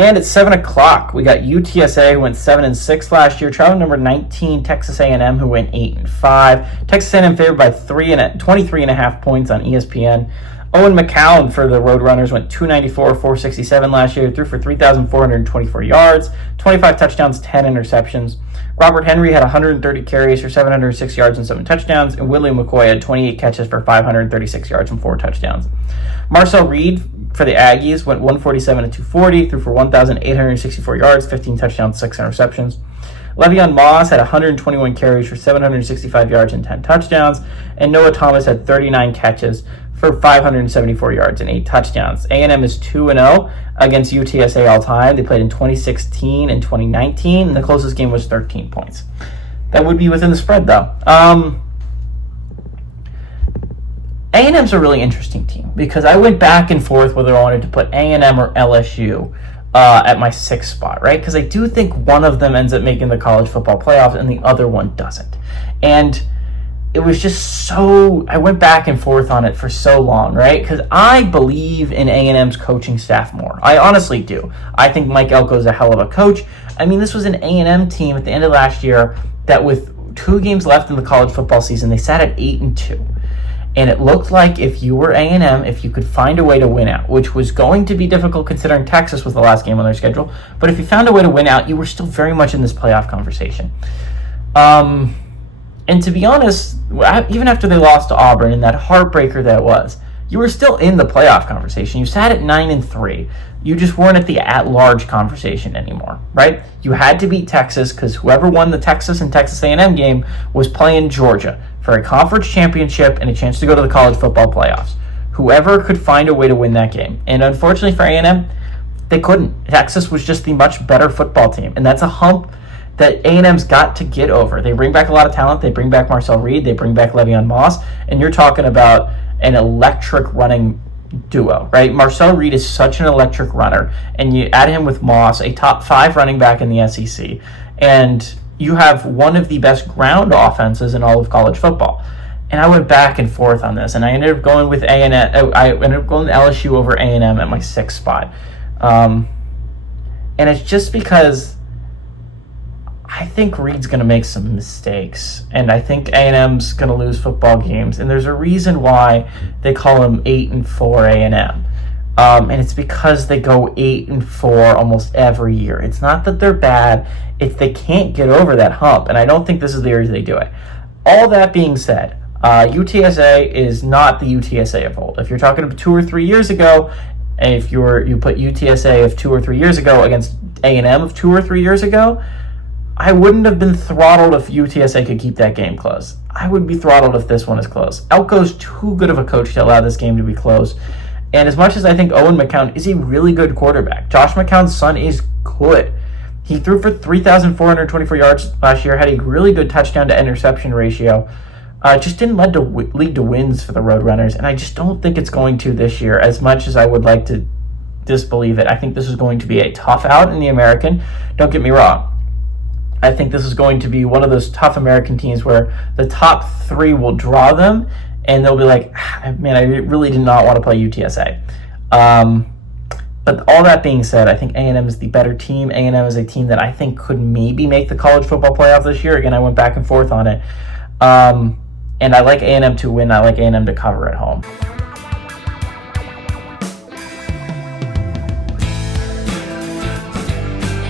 And at 7 o'clock, we got UTSA, who went 7-6 last year. Traveling number 19, Texas A&M, who went 8-5. Texas A&M favored by 23.5 points on ESPN. Owen McCown for the Roadrunners went 294, 467 last year, threw for 3,424 yards, 25 touchdowns, 10 interceptions. Robert Henry had 130 carries for 706 yards and 7 touchdowns, and Willie McCoy had 28 catches for 536 yards and 4 touchdowns. Marcel Reed for the Aggies went 147-240, threw for 1,864 yards, 15 touchdowns, 6 interceptions. Le'Veon Moss had 121 carries for 765 yards and 10 touchdowns, and Noah Thomas had 39 catches for 574 yards and 8 touchdowns. A&M is 2-0 against UTSA all time. They played in 2016 and 2019, and the closest game was 13 points. That would be within the spread, though. A&M's a really interesting team because I went back and forth whether I wanted to put A&M or LSU at my 6th spot, right? Because I do think one of them ends up making the college football playoffs and the other one doesn't. And it was just so, I went back and forth on it for so long, right? Because I believe in A&M's coaching staff more. I honestly do. I think Mike Elko is a hell of a coach. I mean, this was an A&M team at the end of last year that with 2 games left in the college football season, they sat at 8-2. And it looked like if you were A&M, if you could find a way to win out, which was going to be difficult considering Texas was the last game on their schedule, but if you found a way to win out, you were still very much in this playoff conversation. And to be honest, even after they lost to Auburn and that heartbreaker that it was, you were still in the playoff conversation. You sat at 9-3. You just weren't at the at-large conversation anymore, right? You had to beat Texas because whoever won the Texas and Texas A&M game was playing Georgia for a conference championship and a chance to go to the college football playoffs. Whoever could find a way to win that game. And unfortunately for A&M, they couldn't. Texas was just the much better football team, and that's a hump that A&M's got to get over. They bring back a lot of talent. They bring back Marcel Reed. They bring back Le'Veon Moss. And you're talking about an electric running duo, right? Marcel Reed is such an electric runner. And you add him with Moss, a top 5 running back in the SEC. And you have one of the best ground offenses in all of college football. And I went back and forth on this. And I ended up going with I ended up going with LSU over A&M at my 6th spot. And it's just because I think Reed's going to make some mistakes, and I think A&M's going to lose football games, and there's a reason why they call them 8-4 A&M, and it's because they go 8-4 almost every year. It's not that they're bad, it's they can't get over that hump, and I don't think this is the year they do it. All that being said, UTSA is not the UTSA of old. If you're talking about 2 or 3 years ago, and if you put UTSA of 2 or 3 years ago against A&M of 2 or 3 years ago, I wouldn't have been throttled if UTSA could keep that game close. I would be throttled if this one is close. Elko's too good of a coach to allow this game to be close. And as much as I think Owen McCown is a really good quarterback, Josh McCown's son is good. He threw for 3,424 yards last year, had a really good touchdown to interception ratio. Just didn't lead to wins for the Roadrunners, and I just don't think it's going to this year as much as I would like to disbelieve it. I think this is going to be a tough out in the American. Don't get me wrong. I think this is going to be one of those tough American teams where the top 3 will draw them, and they'll be like, man, I really did not want to play UTSA. But all that being said, I think A&M is the better team. A&M is a team that I think could maybe make the college football playoff this year. Again, I went back and forth on it. And I like A&M to win. I like A&M to cover at home.